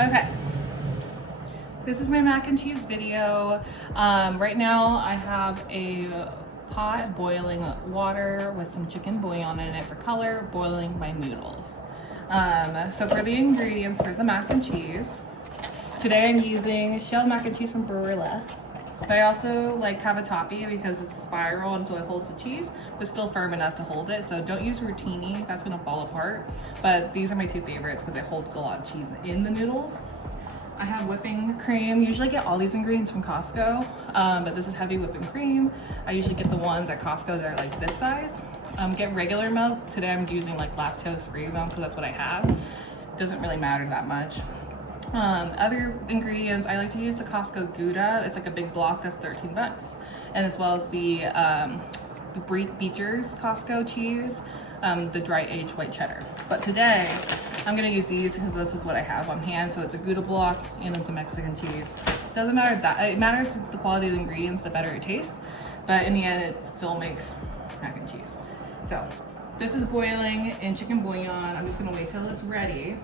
Okay, this is my mac and cheese video. Right now I have a pot boiling water with some chicken bouillon in it for color, boiling my noodles. So for the ingredients for the mac and cheese, today I'm using shelled mac and cheese from Rylie. But I also like cavatappi because it's a spiral and so it holds the cheese, but still firm enough to hold it. So don't use rotini, that's gonna fall apart. But these are my two favorites because it holds a lot of cheese in the noodles. I have whipping cream. Usually I get all these ingredients from Costco, but this is heavy whipping cream. I usually get the ones at Costco that are like this size. Get regular milk. Today I'm using like lactose-free milk because that's what I have. Doesn't really matter that much. Other ingredients, I like to use the Costco Gouda. It's like a big block that's 13 bucks. And as well as the Beecher's Costco cheese, the dry aged white cheddar. But today, I'm gonna use these because this is what I have on hand. So it's a Gouda block and then some Mexican cheese. Doesn't matter that, it matters the quality of the ingredients, the better it tastes. But in the end, it still makes mac and cheese. So this is boiling in chicken bouillon. I'm just gonna wait till it's ready.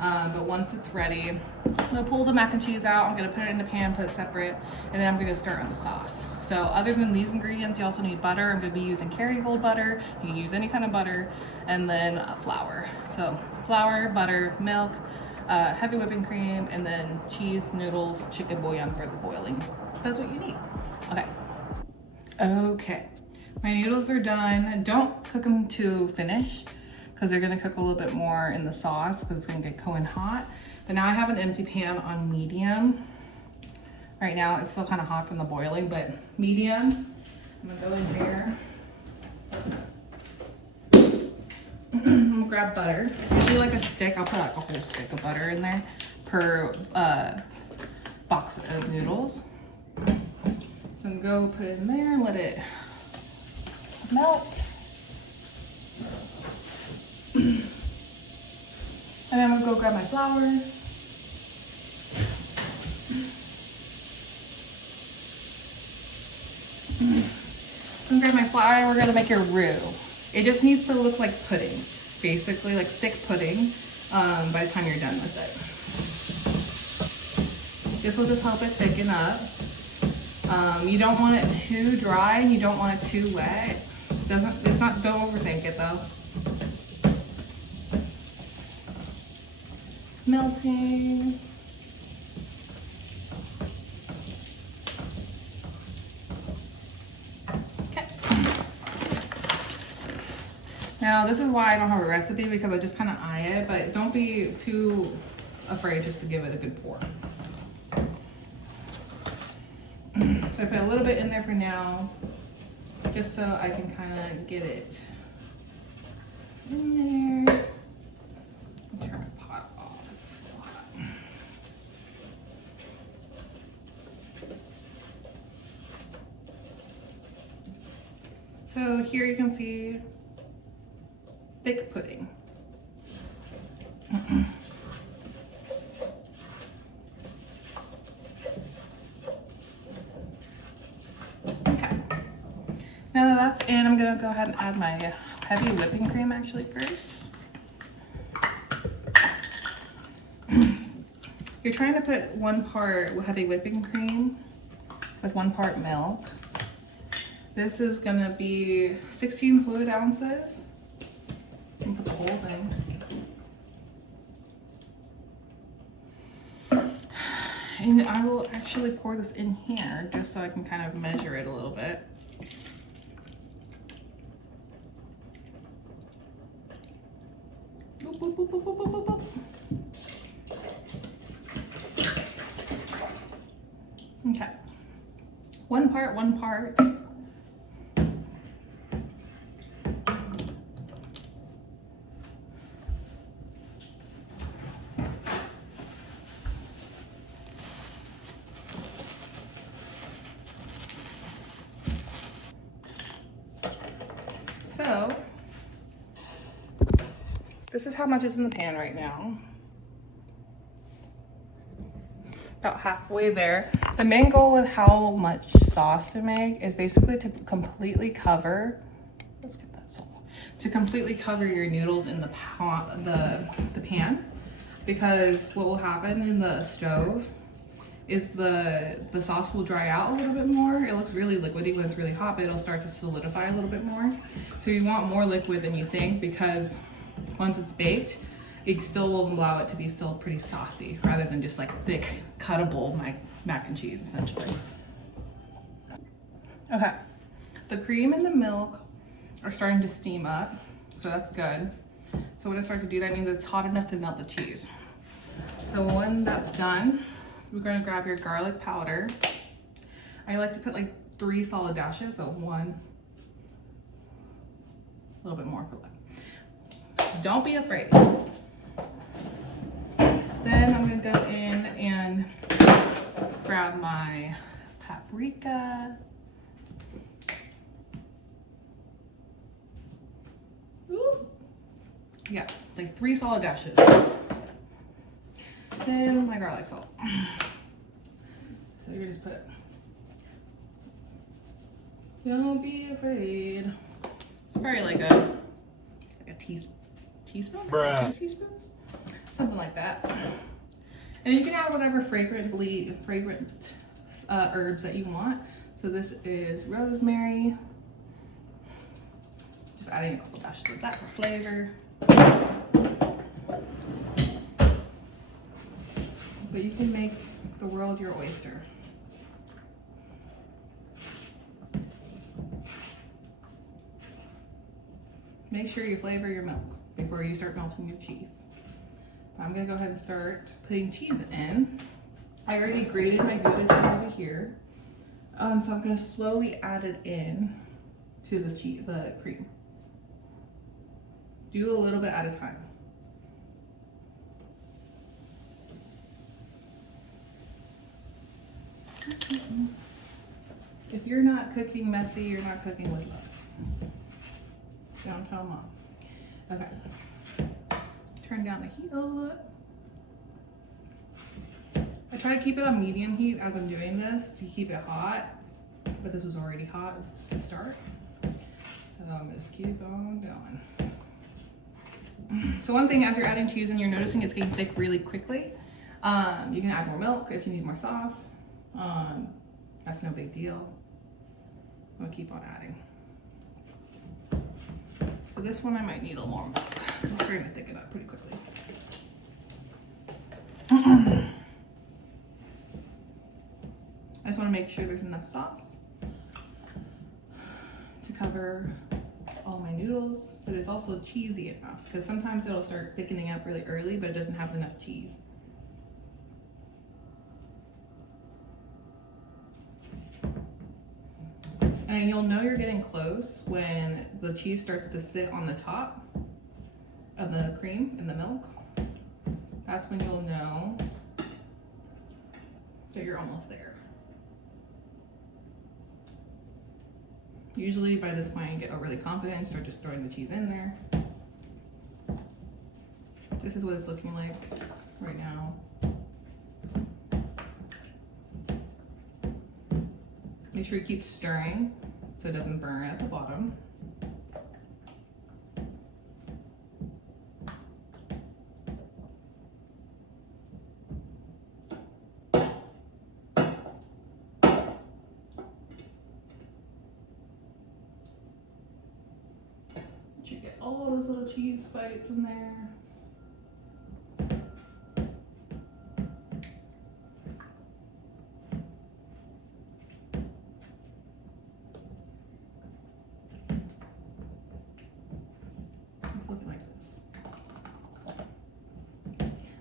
But once it's ready, I'm gonna pull the mac and cheese out. I'm gonna put it in the pan, put it separate, and then I'm gonna start on the sauce. So other than these ingredients, you also need butter. I'm gonna be using Kerrygold butter. You can use any kind of butter, and then flour. So flour, butter, milk, heavy whipping cream, and then cheese, noodles, chicken bouillon for the boiling. That's what you need. Okay. Okay. My noodles are done. Don't cook them to finish, because they're gonna cook a little bit more in the sauce because it's gonna get going hot. But now I have an empty pan on medium. Right now it's still kind of hot from the boiling, but medium. I'm gonna go in here. I'm gonna grab butter. Usually like a stick, I'll put like a whole stick of butter in there per box of noodles. So I'm gonna go put it in there and let it melt. And then I'm gonna go grab my flour. I'm gonna grab my flour. We're gonna make a roux. It just needs to look like pudding, basically like thick pudding by the time you're done with it. This will just help it thicken up. You don't want it too dry and you don't want it too wet. Don't overthink it though. Melting. Okay. Now this is why I don't have a recipe, because I just kind of eye it, but don't be too afraid just to give it a good pour. So I put a little bit in there for now, just so I can kind of get it in there. Turn my pot off. It's still hot. So here you can see thick pudding. Okay. Now that that's in, I'm gonna go ahead and add my heavy whipping cream actually first. You're trying to put 1 part heavy whipping cream with 1 part milk. This is gonna be 16 fluid ounces. I'm gonna put the whole thing. And I will actually pour this in here just so I can kind of measure it a little bit. Boop, boop, boop, boop, boop, boop, boop. Okay, 1 part, 1 part. So, this is how much is in the pan right now. About halfway there. The main goal with how much sauce to make is basically to completely cover, let's get that salt, to completely cover your noodles in the pan. because what will happen in the stove is the sauce will dry out a little bit more. It looks really liquidy when it's really hot, but it'll start to solidify a little bit more. So you want more liquid than you think, because once it's baked, it still will allow it to be still pretty saucy, rather than just like thick, cuttable mac and cheese, essentially. Okay, the cream and the milk are starting to steam up, so that's good. So when it starts to do that, means it's hot enough to melt the cheese. So when that's done, we're gonna grab your garlic powder. I like to put like 3 solid dashes, so 1, a little bit more for that. Don't be afraid. Then I'm gonna go in and grab my paprika. Ooh. Yeah, like 3 solid dashes. Then my garlic salt. So you just put, don't be afraid. It's probably like a teaspoon? Bruh. 2 teaspoons? Something like that. And you can add whatever fragrant herbs that you want. So this is rosemary. Just adding a couple dashes of that for flavor. But you can make the world your oyster. Make sure you flavor your milk before you start melting your cheese. I'm gonna go ahead and start putting cheese in. I already grated my Gouda cheese over here. So I'm gonna slowly add it in to the cream. Do a little bit at a time. If you're not cooking messy, you're not cooking with love. Don't tell mom. Okay. Turn down the heat a little. I try to keep it on medium heat as I'm doing this to keep it hot, but this was already hot to start. So I'm gonna just keep on going. So one thing, as you're adding cheese and you're noticing it's getting thick really quickly, you can add more milk if you need more sauce. That's no big deal. I'm gonna keep on adding. So this one I might need a little more milk. It's starting to thicken up pretty quickly. I just want to make sure there's enough sauce to cover all my noodles, but it's also cheesy enough, because sometimes it'll start thickening up really early, but it doesn't have enough cheese. And you'll know you're getting close when the cheese starts to sit on the top of the cream and the milk. That's when you'll know that you're almost there. Usually by this point, you get overly confident and start just throwing the cheese in there. This is what it's looking like right now. Make sure you keep stirring so it doesn't burn at the bottom. You get all those little cheese bites in there.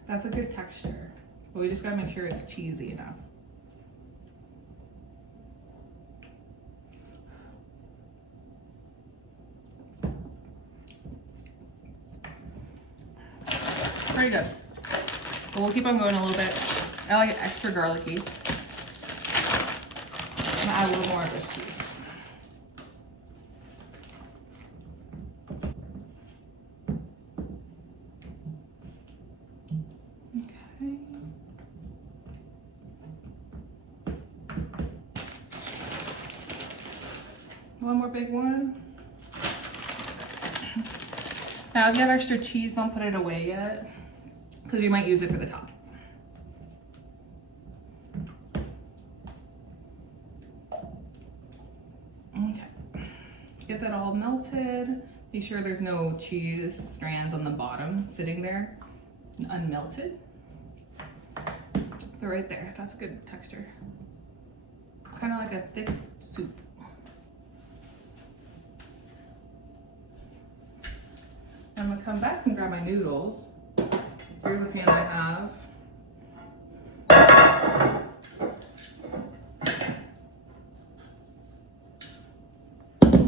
That's a good texture, but we just gotta make sure it's cheesy enough. Pretty good. But we'll keep on going a little bit. I like it extra garlicky. I'm gonna add a little more of this cheese. One more big one. Now if you have extra cheese, don't put it away yet. because you might use it for the top. Okay, get that all melted. Make sure there's no cheese strands on the bottom sitting there unmelted. They're right there. That's a good texture. Kind of like a thick soup. I'm gonna come back and grab my noodles. Here's a pan I have.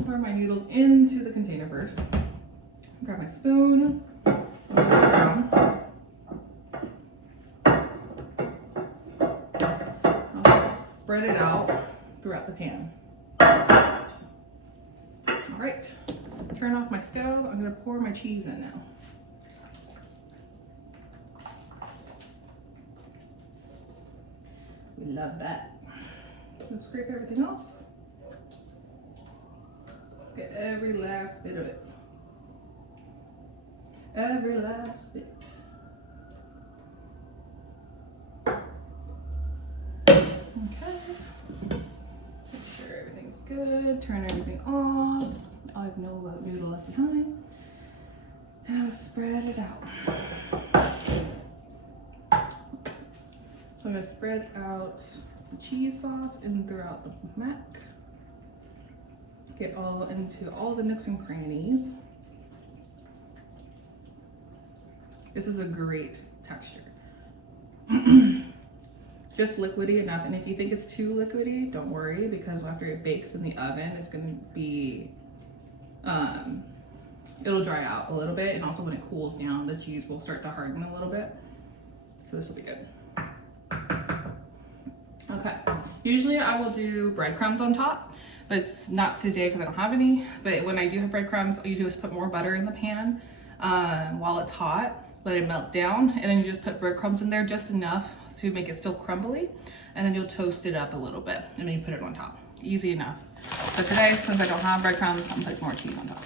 Pour my noodles into the container first. Grab my spoon. Move it around. I'll spread it out throughout the pan. All right. Turn off my stove. I'm gonna pour my cheese in now. We love that. Let's scrape everything off. Get every last bit of it. Every last bit. Okay. Make sure everything's good. Turn everything off. I have no noodle left behind. And I'll spread it out. So I'm gonna spread out the cheese sauce in throughout the mac. Get all into all the nooks and crannies. This is a great texture. Just liquidy enough, and if you think it's too liquidy, don't worry, because after it bakes in the oven, it's gonna be, it'll dry out a little bit, and also when it cools down, the cheese will start to harden a little bit. So this will be good. Okay, usually I will do breadcrumbs on top, but it's not today because I don't have any. But when I do have breadcrumbs, all you do is put more butter in the pan while it's hot, let it melt down, and then you just put breadcrumbs in there just enough to make it still crumbly, and then you'll toast it up a little bit, and then you put it on top. Easy enough. So today, since I don't have breadcrumbs, I'm putting more cheese on top.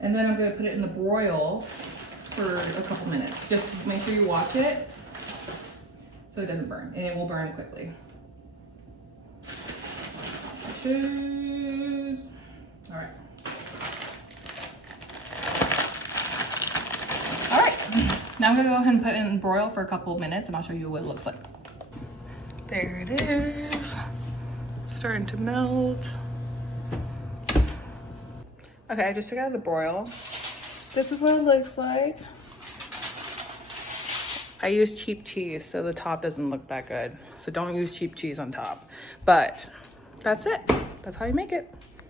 And then I'm gonna put it in the broil for a couple minutes. Just make sure you watch it so it doesn't burn, and it will burn quickly. Cheese. All right. All right, now I'm gonna go ahead and put it in broil for a couple minutes, and I'll show you what it looks like. There it is, starting to melt. Okay, I just took it out of the broil. This is what it looks like. I use cheap cheese, so the top doesn't look that good. So don't use cheap cheese on top. But that's it. That's how you make it.